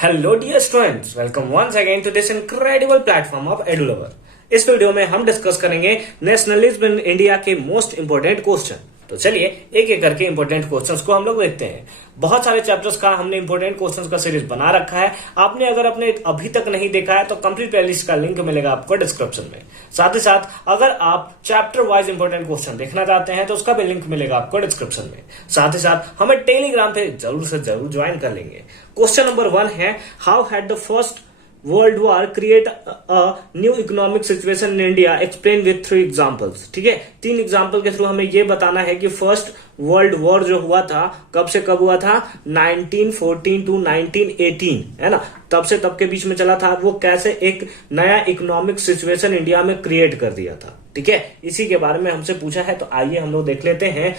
Hello dear students, welcome once again to this incredible platform of Edulever. इस video में हम discuss करेंगे nationalism in India के most important question. तो चलिए एक एक करके इंपोर्टेंट क्वेश्चंस को हम लोग देखते हैं। बहुत सारे चैप्टर्स का हमने इंपोर्टेंट क्वेश्चंस का सीरीज बना रखा है। आपने अगर अपने अभी तक नहीं देखा है तो कंप्लीट प्लेलिस्ट का लिंक मिलेगा आपको डिस्क्रिप्शन में। साथ ही साथ अगर आप चैप्टर वाइज इंपोर्टेंट क्वेश्चन देखना चाहते हैं तो उसका भी लिंक मिलेगा आपको डिस्क्रिप्शन में। साथ ही साथ हमें टेलीग्राम पे जरूर से जरूर ज्वाइन कर लेंगे। क्वेश्चन नंबर 1 है, how had the first world war create a new economic situation in India, explain with 3 examples. ठीक है, 3 एग्जांपल के थ्रू हमें ये बताना है कि फर्स्ट वर्ल्ड वॉर जो हुआ था कब से कब हुआ था, 1914 टू 1918, है ना, तब से तब के बीच में चला था। वो कैसे एक नया इकोनॉमिक सिचुएशन इंडिया में क्रिएट कर दिया था। ठीक है, इसी के बारे में हमसे पूछा है। तो आइए हम लोग देख लेते हैं।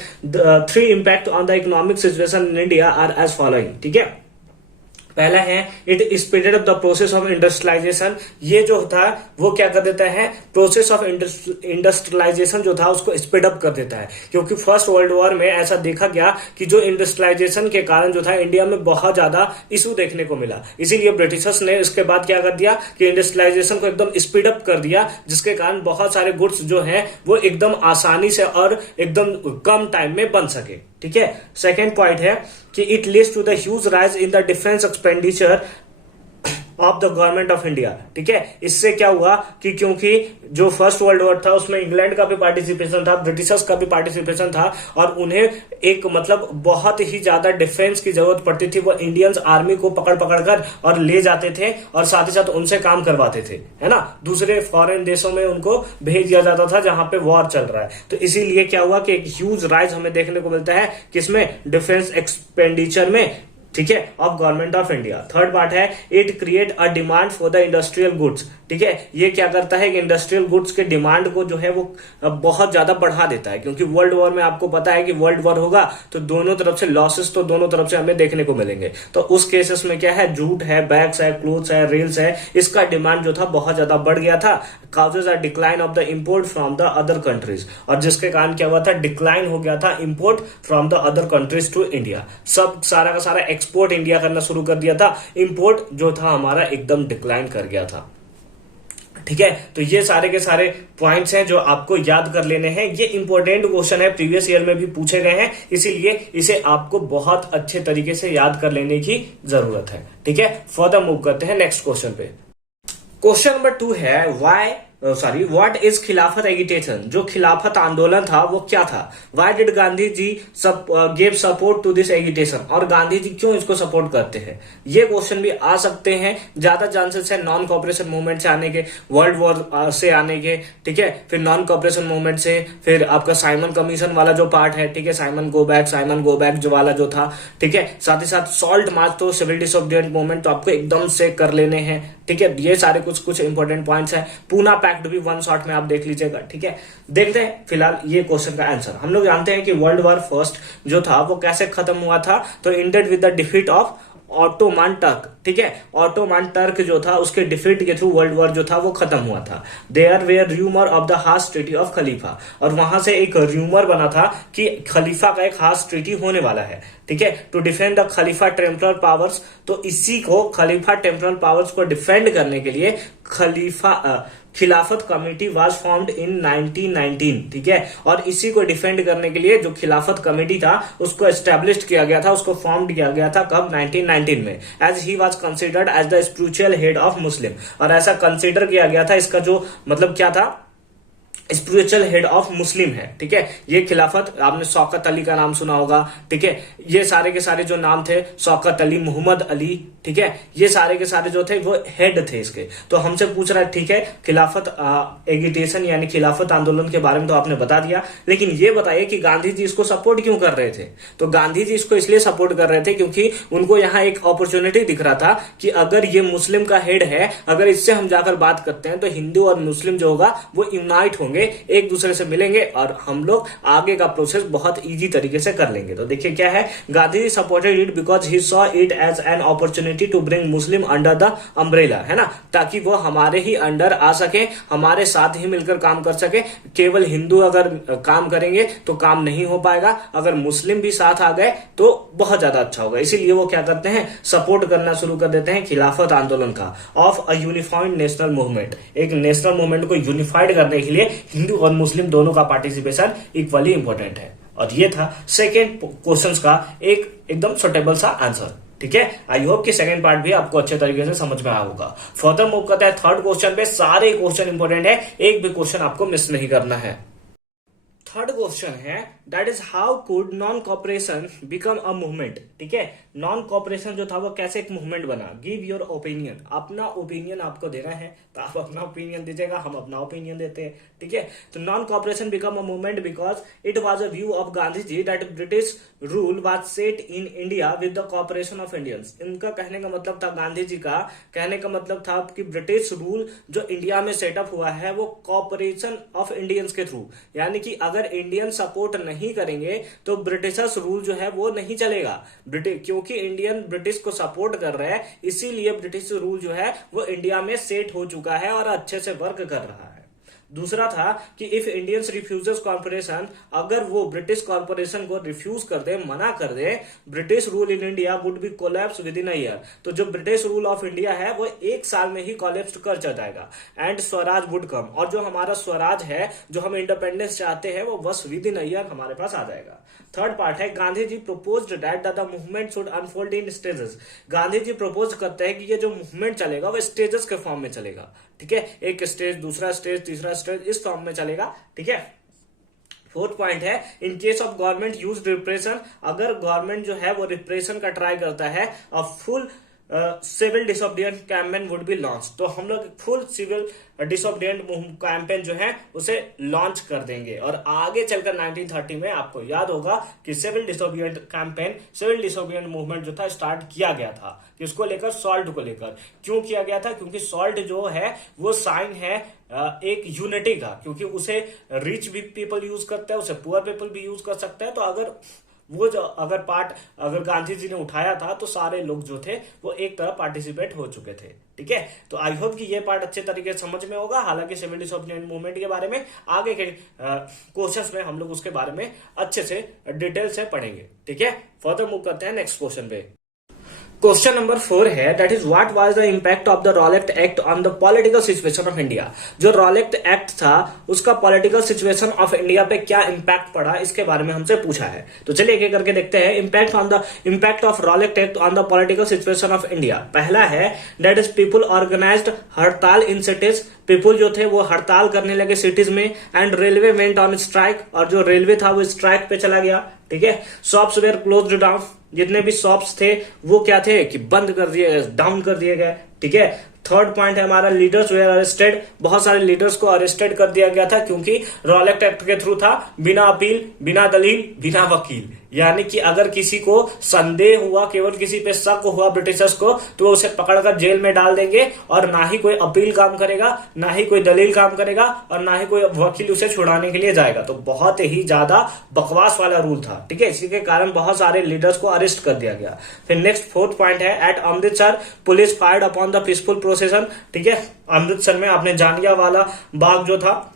3 impact on the economic situation in India are as following. ठीक है, पहला है it speeded up the process of industrialization. ये जो था वो क्या कर देता है, प्रोसेस ऑफ इंडस्ट्रियलाइजेशन जो था उसको स्पीड अप कर देता है। क्योंकि फर्स्ट वर्ल्ड वॉर में ऐसा देखा गया कि जो इंडस्ट्रियलाइजेशन के कारण जो था इंडिया में बहुत ज्यादा इशू देखने को मिला। इसीलिए ब्रिटिशर्स ने इसके बाद क्या कर दिया कि इंडस्ट्रियलाइजेशन को एकदम स्पीड अप कर दिया, जिसके कारण बहुत सारे गुड्स जो है वो एकदम आसानी से और एकदम कम टाइम में बन सके। ठीक है, सेकेंड पॉइंट है कि it leads to the huge rise in the defence expenditure of the government of India. ठीक है, इससे क्या हुआ कि क्योंकि जो फर्स्ट वर्ल्ड वॉर था उसमें इंग्लैंड का भी पार्टिसिपेशन था, ब्रिटिशर्स का भी पार्टिसिपेशन था, और उन्हें एक मतलब बहुत ही ज्यादा डिफेंस की जरूरत पड़ती थी। वो इंडियंस आर्मी को पकड़ पकड़ कर और ले जाते थे और साथ ही साथ उनसे काम करवाते थे, है ना। दूसरे फॉरेन देशों में उनको भेज दिया जाता था जहां पे वॉर चल रहा है। तो इसीलिए क्या हुआ कि एक ह्यूज राइज हमें देखने को मिलता है किसमें, डिफेंस एक्सपेंडिचर में। ठीक है, of government of India. Third part है it create a demand for the industrial goods. ठीक है, ये क्या करता है कि इंडस्ट्रियल गुड्स के डिमांड को जो है वो बहुत ज्यादा बढ़ा देता है। क्योंकि वर्ल्ड वॉर में आपको पता है कि वर्ल्ड वॉर होगा तो दोनों तरफ से लॉसेस तो दोनों तरफ से हमें देखने को मिलेंगे। तो उस केसेस में क्या है, जूट है, बैग्स है, क्लोथ्स है, रेल्स है, इसका डिमांड जो था बहुत ज्यादा बढ़ गया था। Causes a decline of the import from the other countries, और जिसके कारण क्या हुआ था, डिक्लाइन हो गया था import from the other countries to India. सब सारा का सारा एक्सपोर्ट इंडिया करना शुरू कर दिया था, इंपोर्ट जो था हमारा एकदम डिक्लाइन कर गया था। ठीक है, तो ये सारे के सारे पॉइंट्स हैं जो आपको याद कर लेने हैं। ये इंपॉर्टेंट क्वेश्चन है, प्रीवियस ईयर में भी पूछे गए हैं, इसीलिए इसे आपको बहुत अच्छे तरीके से याद कर लेने की जरूरत है। ठीक है, फर्दर मूव करते हैं नेक्स्ट क्वेश्चन पे। क्वेश्चन नंबर 2 है, व्हाट इज खिलाफत एगिटेशन। जो खिलाफत आंदोलन था वो क्या था, why did Gandhi ji give support to this agitation, और गांधी जी क्यों इसको सपोर्ट करते हैं। ये क्वेश्चन भी आ सकते हैं, ज्यादा चांसेस है नॉन कॉपरेशन मूवमेंट से आने के, वर्ल्ड वॉर से आने के। ठीक है, फिर नॉन कॉपरेशन मूवमेंट से, फिर आपका साइमन कमीशन वाला जो पार्ट है, ठीक है, साइमन गो बैक जो वाला जो था। ठीक है, साथ ही साथ सॉल्ट मार्च तो सिविल डिसोबीडिएंट मूवमेंट तो आपको एकदम से कर लेने हैं। ठीक है, ये सारे कुछ इंपॉर्टेंट पॉइंट्स है। पूना पैक्ट भी 1 शॉट में आप देख लीजिएगा। ठीक है, देखते हैं फिलहाल ये क्वेश्चन का आंसर। हम लोग जानते हैं कि वर्ल्ड वॉर फर्स्ट जो था वो कैसे खत्म हुआ था, तो ended with the defeat of Ottoman Turk. ठीक है, ऑटोमन टर्क जो था उसके डिफीट के थ्रू वर्ल्ड वॉर जो था वो खत्म हुआ था। There were rumour of the harsh treaty of khalifa, और वहां से एक र्यूमर बना था कि खलीफा का एक हास ट्रीटी होने वाला है। ठीक है, to defend the khalifa temporal powers, तो इसी को खलीफा टेम्परल पावर्स को डिफेंड करने के लिए खिलाफत कमेटी वाज फॉर्म्ड इन 1919। ठीक है, और इसी को डिफेंड करने के लिए जो खिलाफत कमेटी था उसको एस्टेब्लिश किया गया था, उसको फॉर्म किया गया था कब, 1919 में। As he was considered as the spiritual head of Muslim, और ऐसा कंसिडर किया गया था, इसका जो मतलब क्या था, स्पिरिचुअल हेड ऑफ मुस्लिम है। ठीक है, ये खिलाफत, आपने शौकत अली का नाम सुना होगा। ठीक है, ये सारे के सारे जो नाम थे, शौकत अली, मोहम्मद अली, ठीक है, ये सारे के सारे जो थे वो हेड थे इसके। तो हमसे पूछ रहा है, ठीक है, खिलाफत एगिटेशन यानी खिलाफत आंदोलन के बारे में तो आपने बता दिया, लेकिन ये बताइए कि गांधी जी इसको सपोर्ट क्यों कर रहे थे। तो गांधी जी इसको इसलिए सपोर्ट कर रहे थे क्योंकि उनको यहाँ एक अपॉर्चुनिटी दिख रहा था कि अगर ये मुस्लिम का हेड है, अगर इससे हम जाकर बात करते हैं तो हिंदू और मुस्लिम जो होगा वो यूनाइट होंगे हुए एक दूसरे से मिलेंगे और हम लोग आगे का प्रोसेस बहुत इजी तरीके से कर लेंगे। तो देखिए क्या है, Gandhi supported it because he saw it as an opportunity to bring Muslim under the umbrella, है ना, ताकि वो हमारे ही अंडर आ सके, हमारे साथ ही मिलकर काम कर सके। केवल हिंदू अगर काम करेंगे तो काम नहीं हो पाएगा, अगर मुस्लिम भी साथ आ गए तो बहुत ज्यादा अच्छा होगा। इसीलिए वो क्या करते हैं, सपोर्ट करना शुरू कर देते हैं खिलाफत आंदोलन का, of a unified national movement. एक नेशनल मूवमेंट को यूनिफाइड करने के लिए हिंदू और मुस्लिम दोनों का पार्टिसिपेशन इक्वली इंपॉर्टेंट है। और ये था सेकेंड क्वेश्चन का एक एकदम सुटेबल सा आंसर। ठीक है, आई होप कि सेकंड पार्ट भी आपको अच्छे तरीके से समझ में आया होगा। फर्दर मूव करते हैं थर्ड क्वेश्चन पे। सारे क्वेश्चन इंपॉर्टेंट है, एक भी क्वेश्चन आपको मिस नहीं करना है। थर्ड क्वेश्चन है that is how could non cooperation become a movement. ठीक है, नॉन कॉपरेशन जो था वो कैसे एक मूवमेंट बना। गिव योर ओपिनियन, अपना ओपिनियन आपको देना है तो आप अपना ओपिनियन दीजिएगा, हम अपना ओपिनियन देते हैं। ठीक है, तो non cooperation become a movement because it was a view of Gandhi ji that British rule was set in India with the cooperation of Indians. इनका कहने का मतलब था, गांधी जी का कहने का मतलब था कि ब्रिटिश रूल जो इंडिया में सेटअप हुआ है वो कॉपरेशन ऑफ इंडियंस के थ्रू, यानी कि अगर इंडियन सपोर्ट नहीं करेंगे तो ब्रिटिशर्स रूल जो है वो नहीं चलेगा। क्योंकि इंडियन ब्रिटिश को सपोर्ट कर रहे हैं, इसीलिए ब्रिटिश रूल जो है वो इंडिया में सेट हो चुका है और अच्छे से वर्क कर रहा है। दूसरा था कि इफ इंडियंस रिफ्यूजेस कॉर्पोरेशन, अगर वो ब्रिटिश कॉर्पोरेशन को रिफ्यूज कर दे, मना कर दे, British rule in India would be collapse within a year. तो जो ब्रिटिश रूल ऑफ इंडिया है वो एक साल में ही कोलैप्स कर जाएगा। एंड स्वराज वुड कम, और जो हमारा स्वराज है, जो हम इंडिपेंडेंस चाहते हैं, वो बस विद इन अ ईयर हमारे पास आ जाएगा। थर्ड पार्ट है Gandhi ji proposed that the movement should unfold in stages. Gandhi ji propose करते हैं कि ये जो मूवमेंट चलेगा वो स्टेजेस के फॉर्म में चलेगा। ठीक है, एक स्टेज, दूसरा स्टेज, तीसरा स्टेज, इस फॉर्म में चलेगा। ठीक है, फोर्थ पॉइंट है in case of government use repression, अगर गवर्नमेंट जो है वो रिप्रेशन का ट्राई करता है, a full civil disobedient campaign would be launch. तो हम लोग फुल सिविल डिसोबीडियंट कैंपेन जो है उसे लॉन्च कर देंगे। और आगे चलकर 1930 में आपको याद होगा कि civil disobedient campaign, civil disobedient movement जो था स्टार्ट किया गया था, किसको लेकर, सॉल्ट को लेकर। क्यों किया गया था, क्योंकि सॉल्ट जो है वो साइन है एक यूनिटी का, क्योंकि उसे रिच भी पीपल यूज करते हैं, उसे पुअर पीपल भी यूज कर सकते हैं। तो अगर वो जो अगर गांधी जी ने उठाया था तो सारे लोग जो थे वो एक तरह पार्टिसिपेट हो चुके थे। ठीक है, तो आई होप कि ये पार्ट अच्छे तरीके से समझ में होगा। हालांकि सिविल डिसोबीडियंट मूवमेंट के बारे में आगे के क्वेश्चंस में हम लोग उसके बारे में अच्छे से डिटेल से पढ़ेंगे। ठीक है, फर्दर मूव करते हैं नेक्स्ट क्वेश्चन पे। क्वेश्चन नंबर 4 है that is what was the impact of the Rowlatt act on the political situation of India. जो रॉलेट एक्ट था उसका पॉलिटिकल सिचुएशन ऑफ इंडिया पे क्या इम्पैक्ट पड़ा, इसके बारे में हमसे पूछा है। तो चलिए एक एक करके देखते हैं। Impact of Rowlatt act on the political situation of India. पहला है दैट इज पीपुल ऑर्गेनाइज्ड हड़ताल इन सिटीज। पीपुल जो थे वो हड़ताल करने लगे सिटीज में। And railway went on strike, और जो रेलवे था वो स्ट्राइक पे चला गया। ठीक है, शॉप्स वेयर क्लोज्ड डाउन, जितने भी शॉप्स थे वो क्या थे कि बंद कर दिए गए, डाउन कर दिए गए। ठीक है, थर्ड पॉइंट है हमारा लीडर्स वेयर अरेस्टेड। बहुत सारे लीडर्स को अरेस्टेड कर दिया गया था, क्योंकि रॉलेट एक्ट के थ्रू था, बिना अपील, बिना दलील, बिना वकील। यानी कि अगर किसी को संदेह हुआ, केवल किसी पे शक हुआ ब्रिटिशर्स को, तो उसे पकड़कर जेल में डाल देंगे, और ना ही कोई अपील काम करेगा, ना ही कोई दलील काम करेगा, और ना ही कोई वकील उसे छुड़ाने के लिए जाएगा। तो बहुत ही ज्यादा बकवास वाला रूल था। ठीक है, इसी के कारण बहुत सारे लीडर्स को अरेस्ट कर दिया गया। फिर नेक्स्ट फोर्थ पॉइंट है at Amritsar police fired upon the peaceful procession. ठीक है, अमृतसर में आपने जालियांवाला बाग जो था,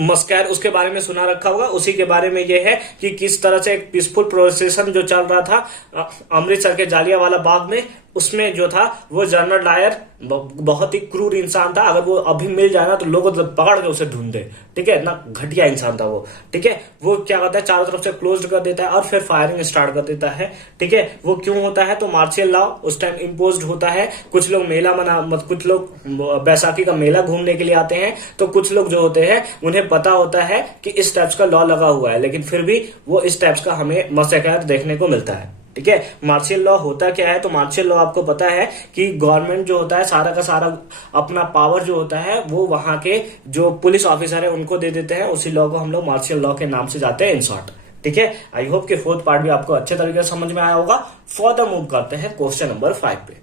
मस्कैर, उसके बारे में सुना रखा होगा। उसी के बारे में यह है कि किस तरह से एक पीसफुल प्रोसेशन जो चल रहा था अमृतसर के जालियांवाला बाग में, उसमें जो था वो जनरल डायर बहुत ही क्रूर इंसान था। अगर वो अभी मिल जाए ना तो लोग पकड़ के उसे ढूंढ दे। ठीक है ना, घटिया इंसान था वो। ठीक है, वो क्या करता है, चारों तरफ से क्लोज कर देता है और फिर फायरिंग स्टार्ट कर देता है। ठीक है, वो क्यों होता है, तो मार्शियल लॉ उस टाइम इम्पोज होता है। कुछ लोग कुछ लोग बैसाखी का मेला घूमने के लिए आते हैं, तो कुछ लोग जो होते हैं उन्हें पता होता है कि इस टाइप्स का लॉ लगा हुआ है, लेकिन फिर भी वो इस टाइप्स का हमें मसैकर देखने को मिलता है। ठीक है, मार्शियल लॉ होता क्या है, तो मार्शियल लॉ आपको पता है कि गवर्नमेंट जो होता है सारा का सारा अपना पावर जो होता है वो वहां के जो पुलिस ऑफिसर है उनको दे देते हैं। उसी लॉ को हम लोग मार्शियल लॉ के नाम से जाते हैं इन शॉर्ट। ठीक है, आई होप कि फोर्थ पार्ट भी आपको अच्छे तरीके से समझ में आया होगा। फर्दर मूव करते हैं क्वेश्चन नंबर 5 पे।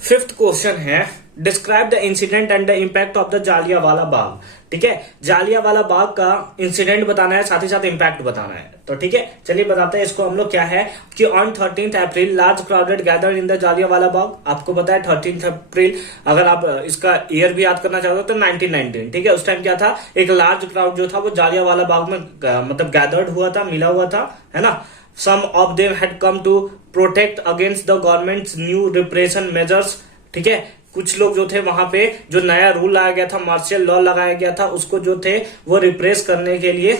फिफ्थ क्वेश्चन है describe the incident and the impact of the Jallianwala Bagh. ठीक है, जालियांवाला बाग का इंसिडेंट बताना है, साथ ही साथ इम्पैक्ट बताना है। तो ठीक है, चलिए बताते हैं इसको हम लोग। क्या है कि on 13 April large crowded gathered in the Jallianwala Bagh. आपको पता है 13 अप्रैल, अगर आप इसका ईयर भी याद करना चाहते हो तो 1919। ठीक है, उस टाइम क्या था, एक लार्ज क्राउड जो था वो जालियांवाला बाग में मतलब गैदर्ड हुआ था, मिला हुआ था, है ना। Some of them had come to protect against the government's new repression measures. ठीक है, कुछ लोग जो थे वहां पे जो नया रूल लाया गया था, मार्शल लॉ लगाया गया था, उसको जो थे वो रिप्रेस करने के लिए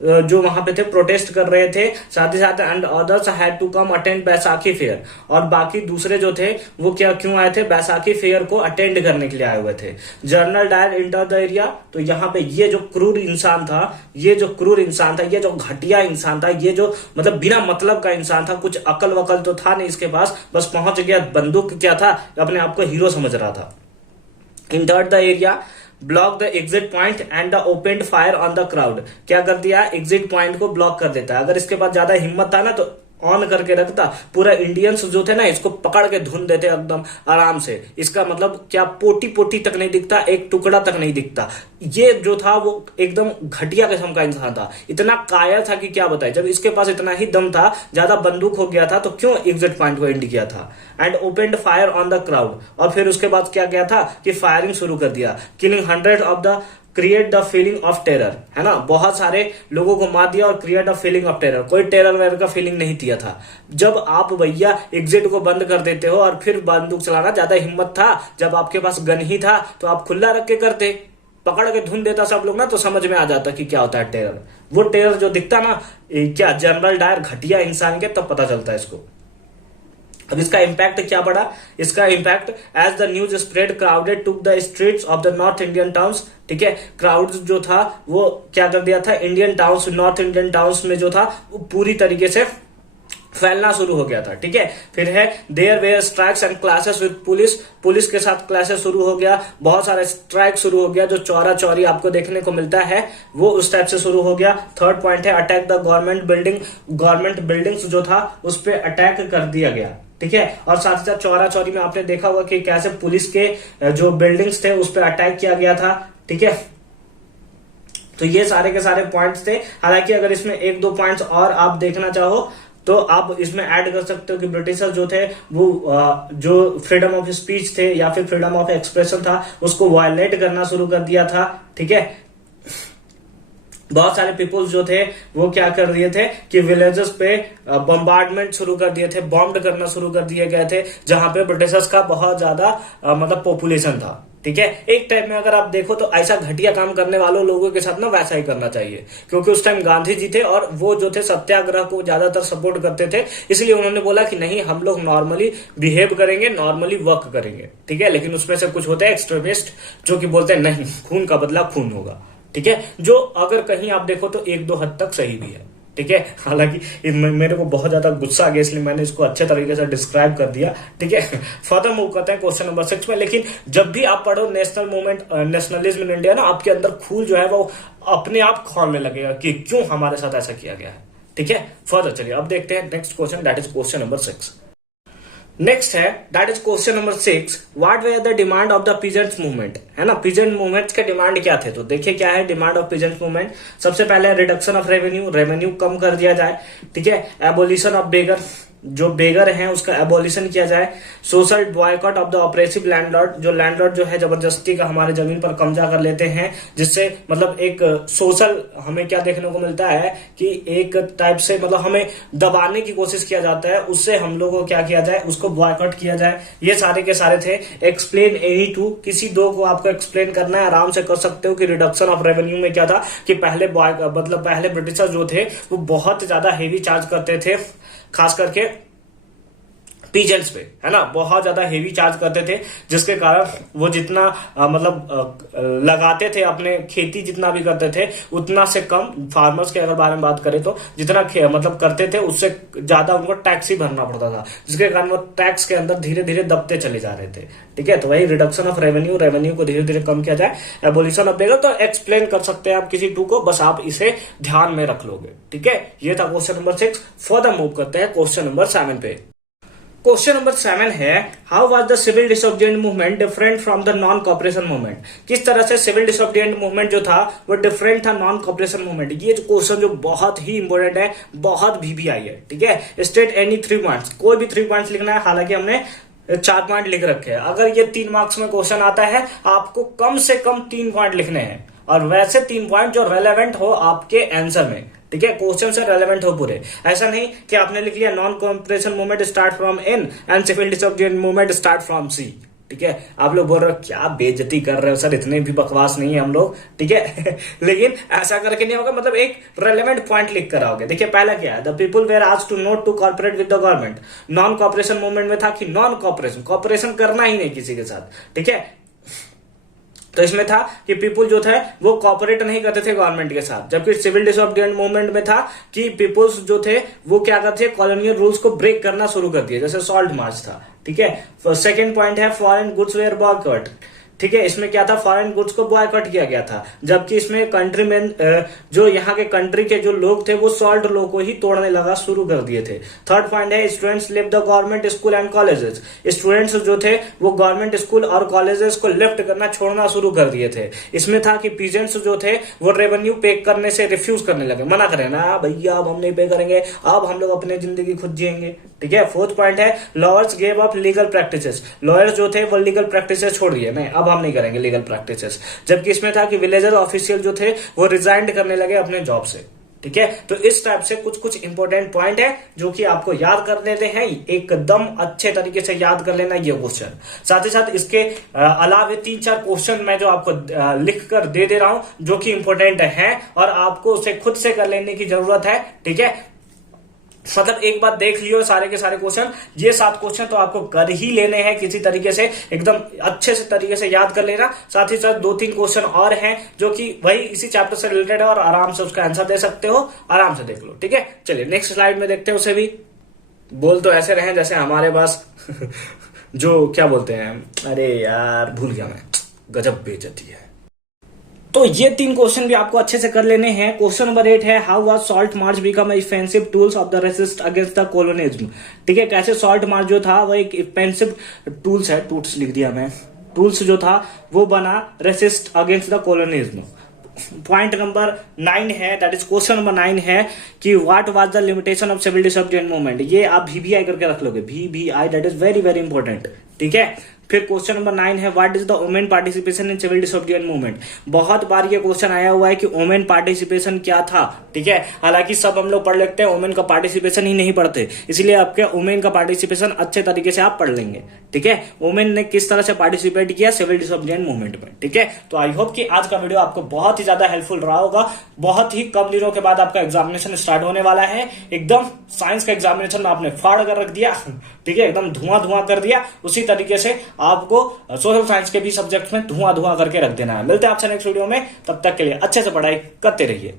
जो वहां पे थे प्रोटेस्ट कर रहे थे। साथ ही साथ and others had to come attend Baisakhi fair, और बाकी दूसरे जो थे वो क्या क्यों आए थे, बैसाखी फेयर को अटेंड करने के लिए आए हुए थे। General Dyer enter the area. तो यहाँ पे ये जो क्रूर इंसान था, ये जो घटिया इंसान था, ये जो मतलब बिना मतलब का इंसान था, कुछ अकल वकल तो था नहीं इसके पास, बस पहुंच गया, बंदूक क्या था, अपने आप को हीरो समझ रहा था। Inter the area, block the exit point and the opened fire on the crowd. क्या कर दिया, एग्जिट पॉइंट को ब्लॉक कर देता है। अगर इसके पास ज्यादा हिम्मत था ना तो ऑन करके रखता, पूरा इंडियंस जो थे ना इसको पकड़ के धुन देते एकदम आराम से। इसका मतलब क्या, पोटी पोटी तक नहीं दिखता, एक टुकड़ा तक नहीं दिखता। ये जो था वो एकदम घटिया किस्म का इंसान था, इतना कायर था कि क्या बताए। जब इसके पास इतना ही दम था, ज्यादा बंदूक हो गया था, तो क्यों एग्जिट पॉइंट को एंड किया था। And opened fire on the crowd, और फिर उसके बाद क्या किया था कि फायरिंग शुरू कर दिया। Killing hundred of the create the feeling of terror, है ना, बहुत सारे लोगों को मार दिया और create the feeling of terror. कोई टेरर वेरर का फीलिंग नहीं दिया था। जब आप भैया एग्जिट को बंद कर देते हो और फिर बंदूक चलाना, ज्यादा हिम्मत था, जब आपके पास गन ही था तो आप खुला रख के करते, पकड़ के धुन देता सब लोग ना, तो समझ में आ जाता कि क्या होता है टेरर। वो टेरर जो दिखता ना, क्या जनरल डायर घटिया इंसान के, तब पता चलता है इसको। अब इसका इम्पैक्ट क्या पड़ा, इसका impact as the news spread crowded took the streets of the north Indian towns. ठीक है, क्राउड जो था वो क्या कर दिया था, Indian towns, north Indian towns में जो था वो पूरी तरीके से फैलना शुरू हो गया था। ठीक है, फिर है there were strikes and clashes with police. Police के साथ क्लासेस शुरू हो गया, बहुत सारे स्ट्राइक शुरू हो गया, जो चौरा चौरी आपको देखने को मिलता है वो उस टाइप से शुरू हो गया। थर्ड पॉइंट है attack the government building. Government buildings जो था उस पर अटैक कर दिया गया। ठीक है, और साथ ही साथ चौरा चौरी में आपने देखा होगा कि कैसे पुलिस के जो बिल्डिंग्स थे उस पर अटैक किया गया था। ठीक है, तो ये सारे के सारे पॉइंट्स थे। हालांकि अगर इसमें एक दो पॉइंट्स और आप देखना चाहो तो आप इसमें ऐड कर सकते हो कि ब्रिटिशर जो थे वो जो फ्रीडम ऑफ स्पीच थे या फिर फ्रीडम ऑफ एक्सप्रेशन था उसको वायलेट करना शुरू कर दिया था। ठीक है, बहुत सारे पीपल्स जो थे वो क्या कर दिए थे कि विलेजेस पे बम्बार्डमेंट शुरू कर दिए थे, बॉम्ब करना शुरू कर दिए गए थे, जहां पे ब्रिटिशर्स का बहुत ज्यादा मतलब पॉपुलेशन था। ठीक है, एक टाइम में अगर आप देखो तो ऐसा घटिया काम करने वालों लोगों के साथ ना वैसा ही करना चाहिए, क्योंकि उस टाइम गांधी जी थे और वो जो थे सत्याग्रह को ज्यादातर सपोर्ट करते थे। इसलिए उन्होंने बोला कि नहीं, हम लोग नॉर्मली बिहेव करेंगे, नॉर्मली वर्क करेंगे। ठीक है, लेकिन उसमें से कुछ होते हैं एक्सट्रीमिस्ट जो कि बोलते हैं नहीं, खून का बदला खून होगा। ठीक है, जो अगर कहीं आप देखो तो एक दो हद तक सही भी है। ठीक है, हालांकि मेरे को बहुत ज्यादा गुस्सा आ गया इसलिए मैंने इसको अच्छे तरीके से डिस्क्राइब कर दिया। ठीक है, फर्दर मूव करते हैं क्वेश्चन नंबर 6 में। लेकिन जब भी आप पढ़ो national movement, nationalism in India ना, आपके अंदर खून जो है वो अपने आप खौलने लगेगा कि क्यों हमारे साथ ऐसा किया गया है। ठीक है, फर्दर चलिए अब देखते हैं next question, that is question number 6। Next है that is question number 6, what were the demand of the peasants movement, है ना। पीजेंट मूवमेंट के डिमांड क्या थे, तो देखिए क्या है डिमांड ऑफ पीजेंट्स मूवमेंट। सबसे पहले रिडक्शन ऑफ रेवेन्यू, रेवेन्यू कम कर दिया जाए। ठीक है, एबोलिशन ऑफ बेगर, जो बेगर हैं उसका एबोलिशन किया जाए। Social boycott of the oppressive landlord, जो लैंडलॉर्ड जो है जबरदस्ती का हमारे जमीन पर कब्जा कर लेते हैं, जिससे मतलब एक सोशल हमें क्या देखने को मिलता है कि एक टाइप से मतलब हमें दबाने की कोशिश किया जाता है, उससे हम लोगों को क्या किया जाए, उसको बॉयकॉट किया जाए। ये सारे के सारे थे। एक्सप्लेन एनी टू, किसी दो को आपको एक्सप्लेन करना है, आराम से कर सकते हो कि रिडक्शन ऑफ रेवेन्यू में क्या था कि पहले मतलब पहले ब्रिटिशर जो थे वो बहुत ज्यादा हेवी चार्ज करते थे, खास करके पीजेंट्स पे, है ना, बहुत ज्यादा हेवी चार्ज करते थे, जिसके कारण वो जितना लगाते थे अपने खेती जितना भी करते थे उतना से कम, फार्मर्स के अगर बारे में बात करें तो जितना मतलब करते थे उससे ज्यादा उनको टैक्स ही भरना पड़ता था, जिसके कारण वो टैक्स के अंदर धीरे धीरे दबते चले जा रहे थे। ठीक है, तो वही रिडक्शन ऑफ रेवेन्यू, रेवेन्यू को धीरे धीरे कम किया जाए। एबोलिशन ऑफ बेगर तो एक्सप्लेन कर सकते हैं आप किसी टू को, बस आप इसे ध्यान में रख लोगे। ठीक है, ये था क्वेश्चन नंबर 6। फर्दर मूव करते हैं क्वेश्चन नंबर 7 पे। क्वेश्चन नंबर 7 है, how was the civil disobedient movement different from the non cooperation movement. किस तरह से सिविल डिसोबीडिएंट मूवमेंट जो था वो डिफरेंट था नॉन कॉपरेशन मूवमेंट। ये जो क्वेश्चन जो बहुत ही इंपॉर्टेंट है, बहुत VBI है, ठीक है। स्टेट एनी 3 पॉइंट्स, कोई भी 3 पॉइंट्स लिखना है, हालांकि हमने 4 पॉइंट लिख रखे हैं। अगर ये 3 मार्क्स में क्वेश्चन आता है, आपको कम से कम 3 पॉइंट लिखने हैं, और वैसे 3 पॉइंट जो रेलेवेंट हो आपके आंसर में, ठीक है, क्वेश्चन से रेलेवेंट हो पूरे। ऐसा नहीं कि आपने लिख लिया non cooperation movement start from N and civil disobedient movement start from C, ठीक है। आप लोग बोल रहे हो क्या बेइज्जती कर रहे हो सर, इतने भी बकवास नहीं है हम लोग, ठीक है। लेकिन ऐसा करके नहीं होगा, मतलब एक रेलेवेंट पॉइंट लिख कर आओगे। देखिए पहला क्या है, the people were asked to not to corporate with the government. Non cooperation movement में था कि नॉन कॉपरेशन, कॉपरेशन करना ही नहीं किसी के साथ, ठीक है। तो इसमें था कि पीपुल जो थे वो कॉपरेट नहीं करते थे गवर्नमेंट के साथ, जबकि सिविल डिसोबीडिएंट मूवमेंट में था कि पीपुल्स जो थे वो क्या करते थे, कॉलोनियल रूल्स को ब्रेक करना शुरू कर दिया, जैसे सॉल्ट मार्च था, ठीक है। सेकेंड पॉइंट है फॉरेन गुड्स वेयर बॉयकॉट, ठीक है। इसमें क्या था, फॉरेन गुड्स को बॉयकॉट किया गया था, जबकि इसमें कंट्री में जो यहाँ के कंट्री के जो लोग थे वो सॉल्ट लॉ को ही तोड़ने लगा शुरू कर दिए थे। थर्ड पॉइंट है students left the government school and colleges. Students जो थे वो गवर्नमेंट स्कूल और कॉलेजेस को लेफ्ट करना, छोड़ना शुरू कर दिए थे। इसमें था कि पीजेंट्स जो थे वो रेवेन्यू पे करने से रिफ्यूज करने लगे, मना करें ना भैया अब हम नहीं पे करेंगे, अब हम लोग अपनी जिंदगी खुद जिएंगे, ठीक है। फोर्थ पॉइंट है lawyers gave up legal practices. Lawyers जो थे वो लीगल प्रैक्टिसेस छोड़ दिए, नहीं अब हम नहीं करेंगे लीगल प्रैक्टिसेस। जबकि इसमें था कि विलेजर ऑफिशियल जो थे वो रिजाइन करने लगे अपने जॉब से, ठीक है। तो इस टाइप से कुछ कुछ इंपॉर्टेंट पॉइंट है जो कि आपको याद कर लेते हैं, एकदम अच्छे तरीके से याद कर लेना ये क्वेश्चन। साथ ही साथ इसके अलावे 3-4 क्वेश्चन मैं जो आपको लिख कर दे रहा हूं जो कि इंपॉर्टेंट है और आपको उसे खुद से कर लेने की जरूरत है, ठीक है। मतलब एक बार देख लियो सारे के सारे क्वेश्चन, ये 7 क्वेश्चन तो आपको कर ही लेने हैं किसी तरीके से, एकदम अच्छे से तरीके से याद कर लेना। साथ ही साथ 2-3 क्वेश्चन और हैं जो कि वही इसी चैप्टर से रिलेटेड है और आराम से उसका आंसर दे सकते हो, आराम से देख लो, ठीक है। चलिए नेक्स्ट स्लाइड में देखते हैं उसे भी। बोल तो ऐसे रहे जैसे हमारे पास जो क्या बोलते हैं, अरे यार भूल गया मैं, गजब बेइज्जती है। तो ये 3 क्वेश्चन भी आपको अच्छे से कर लेने हैं। क्वेश्चन नंबर 8 है, how was salt march become offensive tools of the resist against the colonialism, ठीक है। कैसे सॉल्ट मार्च जो था वो एक ऑफेंसिव टूल्स है, टूल्स लिख दिया मैं, टूल्स जो था वो बना resist against the colonialism. Point number 9 है, दैट इज क्वेश्चन नंबर 9 है कि what was the limitation of civil disobedient movement. ये आप VBI करके रख लोगे, VBI, that is very very important, ठीक है। फिर क्वेश्चन नंबर 9 है, what is the women participation in civil disobedient movement. बहुत बार ये क्वेश्चन आया हुआ है कि वुमेन पार्टिसिपेशन क्या था, ठीक है। हालांकि सब हम लोग पढ़ लेते हैं, वुमेन का पार्टिसिपेशन ही नहीं पढ़ते, इसलिए आपके वुमेन का पार्टिसिपेशन अच्छे तरीके से आप पढ़ लेंगे, ठीक है। वुमेन ने किस तरह से पार्टिसिपेट किया सिविल डिसोबीडिएंट मूवमेंट में, ठीक है। तो आई होप कि आज का वीडियो आपको बहुत ही ज्यादा हेल्पफुल रहा होगा। बहुत ही कम दिनों के बाद आपका एग्जामिनेशन स्टार्ट होने वाला है, एकदम साइंस का एग्जामिनेशन आपने फाड़ कर रख दिया, ठीक है, एकदम धुआं कर दिया। उसी तरीके से आपको सोशल साइंस के भी सब्जेक्ट में धुआं करके रख देना है। मिलते हैं आपसे नेक्स्ट वीडियो में, तब तक के लिए अच्छे से पढ़ाई करते रहिए।